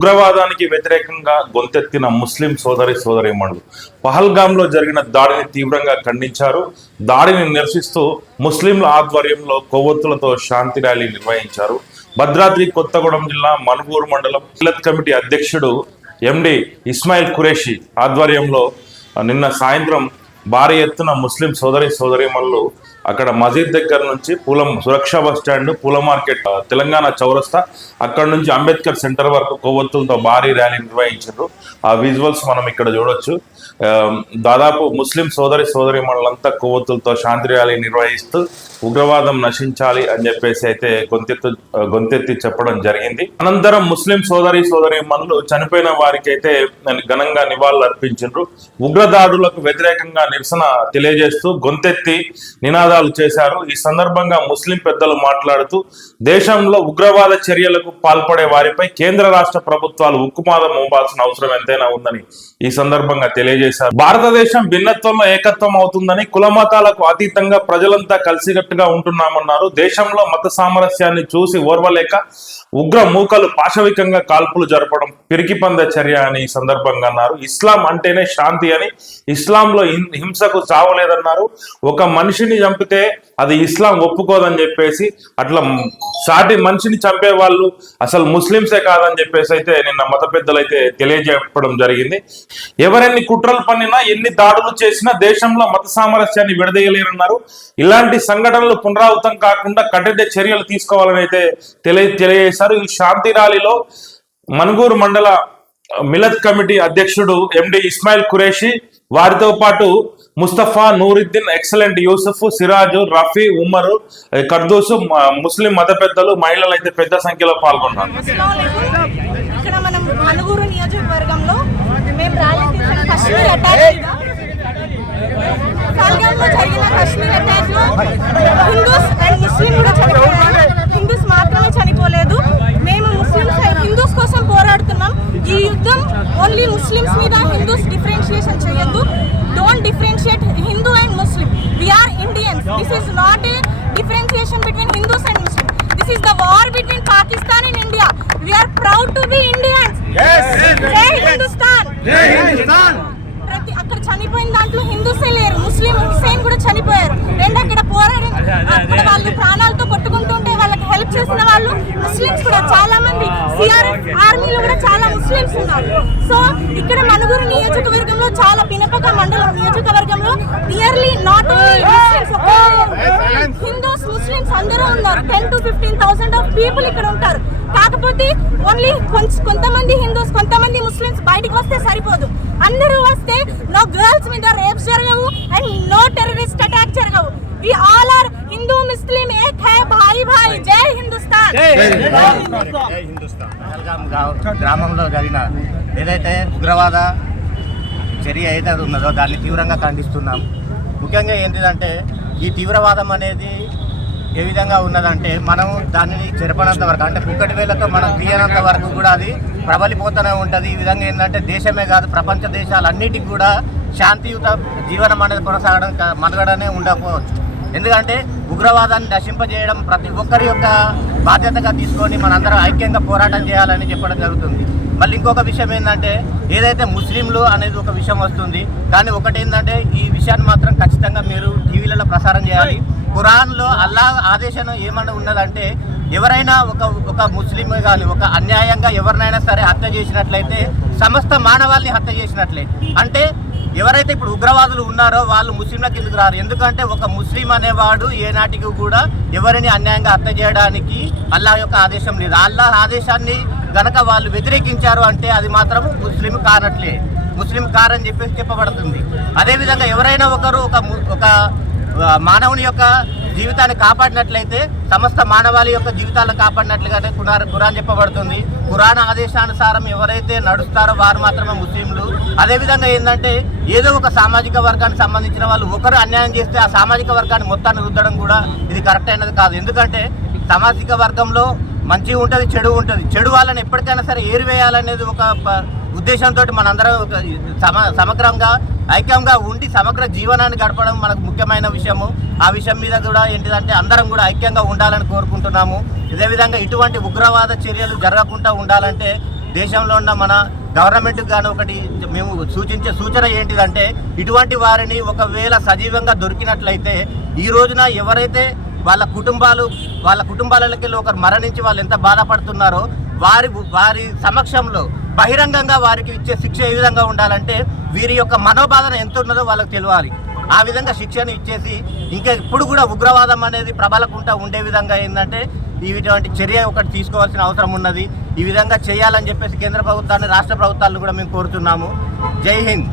ఉగ్రవాదానికి వ్యతిరేకంగా గొంతెత్తిన ముస్లిం సోదరీమణులు పహల్గాంలో జరిగిన దాడిని తీవ్రంగా ఖండించారు. దాడిని నిరసిస్తూ ముస్లింల ఆధ్వర్యంలో కొవ్వొత్తులతో శాంతి ర్యాలీ నిర్వహించారు. భద్రాద్రి కొత్తగూడెం జిల్లా మనుగూరు మండలం మిలత్ కమిటీ అధ్యక్షుడు ఎండి ఇస్మాయిల్ ఖురేషి ఆధ్వర్యంలో నిన్న సాయంత్రం భారీ ఎత్తున ముస్లిం సోదరీమణులు అక్కడ మజీద్ దగ్గర నుంచి సురక్షా బస్ స్టాండ్, పూల మార్కెట్, తెలంగాణ చౌరస్తా, అక్కడ నుంచి అంబేద్కర్ సెంటర్ వరకు కొవ్వొత్తులతో భారీ ర్యాలీ నిర్వహించారు. ఆ విజువల్స్ మనం ఇక్కడ చూడొచ్చు. దాదాపు ముస్లిం సోదరీమణులంతా కొవ్వొత్తులతో శాంతి ర్యాలీ నిర్వహిస్తూ ఉగ్రవాదం నశించాలి అని చెప్పేసి అయితే గొంతెత్తి చెప్పడం జరిగింది. అనంతరం ముస్లిం సోదరీమణులు చనిపోయిన వారికి అయితే ఘనంగా నివాళులు అర్పించారు. ఉగ్రదాడులకు వ్యతిరేకంగా నిరసన తెలియజేస్తూ గొంతెత్తి నినాదాలు చేశారు. ఈ సందర్భంగా ముస్లిం పెద్దలు మాట్లాడుతూ దేశంలో ఉగ్రవాద చర్యలకు పాల్పడే వారిపై కేంద్ర రాష్ట్ర ప్రభుత్వాలు ఉక్కుపాదం మోపాల్సిన అవసరం ఎంతైనా ఉందని ఈ సందర్భంగా తెలియజేశారు. భారతదేశం భిన్నత్వంలో ఏకత్వం అవుతుందని, కులమతాలకు అతీతంగా ప్రజలంతా కలిసికట్టుగా ఉంటున్నామన్నారు. దేశంలో మత సామరస్యాన్ని చూసి ఓర్వలేక ఉగ్ర మూకలు పాశవికంగా కాల్పులు జరపడం పిరికిపంద చర్య అని ఈ సందర్భంగా అన్నారు. ఇస్లాం అంటేనే శాంతి అని, ఇస్లాంలో హింసకు చావలేదన్నారు. ఒక మనిషిని చంపితే అది ఇస్లాం ఒప్పుకోదని చెప్పేసి, అట్లా సాటి మనిషిని చంపే వాళ్ళు అసలు ముస్లింసే కాదని చెప్పేసి అయితే నిన్న మత పెద్దలు అయితే తెలియజెప్పడం జరిగింది. ఎవరెన్ని కుట్రలు పన్నినా, ఎన్ని దాడులు చేసినా దేశంలో మత సామరస్యాన్ని విడదీయలేరన్నారు. ఇలాంటి సంఘటనలు పునరావృతం కాకుండా కఠిన చర్యలు తీసుకోవాలని అయితే తెలియజేశారు. ఈ శాంతి ర్యాలీలో మనుగూరు మండల మిలత్ కమిటీ అధ్యక్షుడు ఎండి ఇస్మాయిల్ ఖురేషి, వారితో పాటు ముస్తఫా, నూరుద్దీన్, ఎక్సలెంట్ యూసుఫ్, సిరాజు, రఫీ, ఉమర్, కర్దూసు, ముస్లిం మత పెద్దలు, మహిళలు అయితే పెద్ద సంఖ్యలో పాల్గొన్నారు. ఇక్కడ మనం మనుగూరు నియోజకవర్గంలో మేము ర్యాలీ తీసిన కాశ్మీర్ అటాక్ పహల్గాంలో జరిగిన కాశ్మీర్ అటాక్ లో హిందూస్ అండ్ ముస్లిం కూడా చనిపోయారు. హిందూస్ మాత్రమే చనిపోలేదు. మేము ముస్లిమ్స్ హిందూస్ కోసం పోరాడుతున్నాం. ఈ యుద్ధం ఓన్లీ ముస్లిమ్స్ మీద హిందూస్ డిఫరెన్షియేషన్ చేయొద్దు. Don't differentiate Hindu and Muslim. We are Indians. This is not a differentiation between Hindus and Muslim. This is the war between Pakistan and India. We are proud to be Indians. జై హిందుస్థాన్. అక్కడ చనిపోయిన దాంట్లో హిందూసే లేరు, ముస్లిం హుస్సేన్ కూడా చనిపోయారు. అక్కడ పోరాడి అక్కడ వాళ్ళు ప్రాణాలతో కొట్టుకుంటుంటే వాళ్ళకి హెల్ప్ చేసిన వాళ్ళు ముస్లిమ్స్ కూడా చాలా మంది. సిఆర్ఎఫ్ ఆర్మీలో కూడా చాలా ముస్లిమ్స్ ఉన్నారు. సో ఇక్కడ మనుగూరు నియోజకవర్గంలో, చాలా పినపక మండలం నియోజకవర్గంలో nearly not only Hindus, Muslims అందరూ ఉన్నారు. 10 to 15,000 ఆఫ్ పీపుల్ ఇక్కడ ఉంటారు. కాకపోతే ఓన్లీ కొంతమంది హిందూస్, కొంతమంది ముస్లిమ్స్ బయటికి వస్తే సరిపోదు. అందరూ వస్తే నో గర్ల్స్ మీద రేప్స్ జరగవు అండ్ నో టెర్రరిస్ట్ అటాక్ జరగవు. We all are Hindu Muslim ఏక్ హై, భాయి భాయి. జై హిందుస్థాన్. పహల్గాం గ్రామంలో జరిగిన ఏదైతే ఉగ్రవాద చర్య ఏదైతే ఉన్నదో దాన్ని తీవ్రంగా ఖండిస్తున్నాం. ముఖ్యంగా ఏంటిదంటే ఈ తీవ్రవాదం అనేది ఏ విధంగా ఉన్నదంటే మనం దానిని చెరపనంత వరకు, అంటే కుక్కటి వేలతో మనం తీయనంత వరకు కూడా అది ప్రబలిపోతూనే ఉంటుంది. ఈ విధంగా ఏంటంటే దేశమే కాదు ప్రపంచ దేశాలన్నిటికీ కూడా శాంతియుత జీవనం అనేది కొనసాగడం మనుగడనే ఉండకపోవచ్చు. ఎందుకంటే ఉగ్రవాదాన్ని నశింపజేయడం ప్రతి ఒక్కరి యొక్క బాధ్యతగా తీసుకొని మనందరం ఐక్యంగా పోరాటం చేయాలని చెప్పడం జరుగుతుంది. మళ్ళీ ఇంకొక విషయం ఏంటంటే ఏదైతే ముస్లింలు అనేది ఒక విషయం వస్తుంది, కానీ ఒకటి ఏంటంటే ఈ విషయాన్ని మాత్రం ఖచ్చితంగా మీరు టీవీలలో ప్రసారం చేయాలి. ఖురాన్లో అల్లాహ్ ఆదేశం ఏమన్నా ఉన్నదంటే ఎవరైనా ఒక ముస్లిం కానీ ఒక అన్యాయంగా ఎవరినైనా సరే హత్య చేసినట్లయితే సమస్త మానవాళిని హత్య చేసినట్లే. అంటే ఎవరైతే ఇప్పుడు ఉగ్రవాదులు ఉన్నారో వాళ్ళు ముస్లింల కిందకు రారు. ఎందుకంటే ఒక ముస్లిం అనేవాడు ఏనాటికి కూడా ఎవరిని అన్యాయంగా హత్య చేయడానికి అల్లాహ్ యొక్క ఆదేశం లేదు. అల్లాహ్ ఆదేశాన్ని గనక వాళ్ళు వ్యతిరేకించారు అంటే అది మాత్రం ముస్లిం కానట్లే, ముస్లిం కారని చెప్పేసి చెప్పబడుతుంది. అదేవిధంగా ఎవరైనా ఒకరు ఒక మానవుని యొక్క జీవితాన్ని కాపాడినట్లయితే సమస్త మానవాళి యొక్క జీవితాలను కాపాడినట్లుగానే ఖురాన్ చెప్పబడుతుంది. ఖురాన్ ఆదేశానుసారం ఎవరైతే నడుస్తారో వారు మాత్రమే ముస్లింలు. అదేవిధంగా ఏంటంటే ఏదో ఒక సామాజిక వర్గానికి సంబంధించిన వాళ్ళు ఒకరు అన్యాయం చేస్తే ఆ సామాజిక వర్గాన్ని మొత్తాన్ని రుద్దడం కూడా ఇది కరెక్ట్ అయినది కాదు. ఎందుకంటే సామాజిక వర్గంలో మంచి ఉంటుంది, చెడు ఉంటుంది. చెడు వాళ్ళని ఎప్పటికైనా సరే ఏరివేయాలనేది ఒక ఉద్దేశంతో మనందరం సమగ్రంగా ఐక్యంగా ఉండి సమగ్ర జీవనాన్ని గడపడం మనకు ముఖ్యమైన విషయము. ఆ విషయం మీద కూడా ఏంటిదంటే అందరం కూడా ఐక్యంగా ఉండాలని కోరుకుంటున్నాము. ఇదే విధంగా ఇటువంటి ఉగ్రవాద చర్యలు జరగకుండా ఉండాలంటే దేశంలో ఉన్న మన గవర్నమెంట్కి కానీ ఒకటి మేము సూచించే సూచన ఏంటిదంటే ఇటువంటి వారిని ఒకవేళ సజీవంగా దొరికినట్లయితే ఈ రోజున ఎవరైతే వాళ్ళ కుటుంబాలకి ఒకరు మరణించి వాళ్ళు ఎంత బాధపడుతున్నారో వారి సమక్షంలో బహిరంగంగా వారికి ఇచ్చే శిక్ష ఏ విధంగా ఉండాలంటే వీరి యొక్క మనోబాధన ఎంత ఉన్నదో వాళ్ళకి తెలియాలి. ఆ విధంగా శిక్షను ఇచ్చేసి ఇంకా ఇప్పుడు కూడా ఉగ్రవాదం అనేది ప్రబలకుండా ఉండే విధంగా ఏంటంటే ఇటువంటి చర్య ఒకటి తీసుకోవాల్సిన అవసరం ఉన్నది. ఈ విధంగా చేయాలని చెప్పేసి కేంద్ర ప్రభుత్వాన్ని రాష్ట్ర ప్రభుత్వాలను కూడా మేము కోరుతున్నాము. జై హింద్.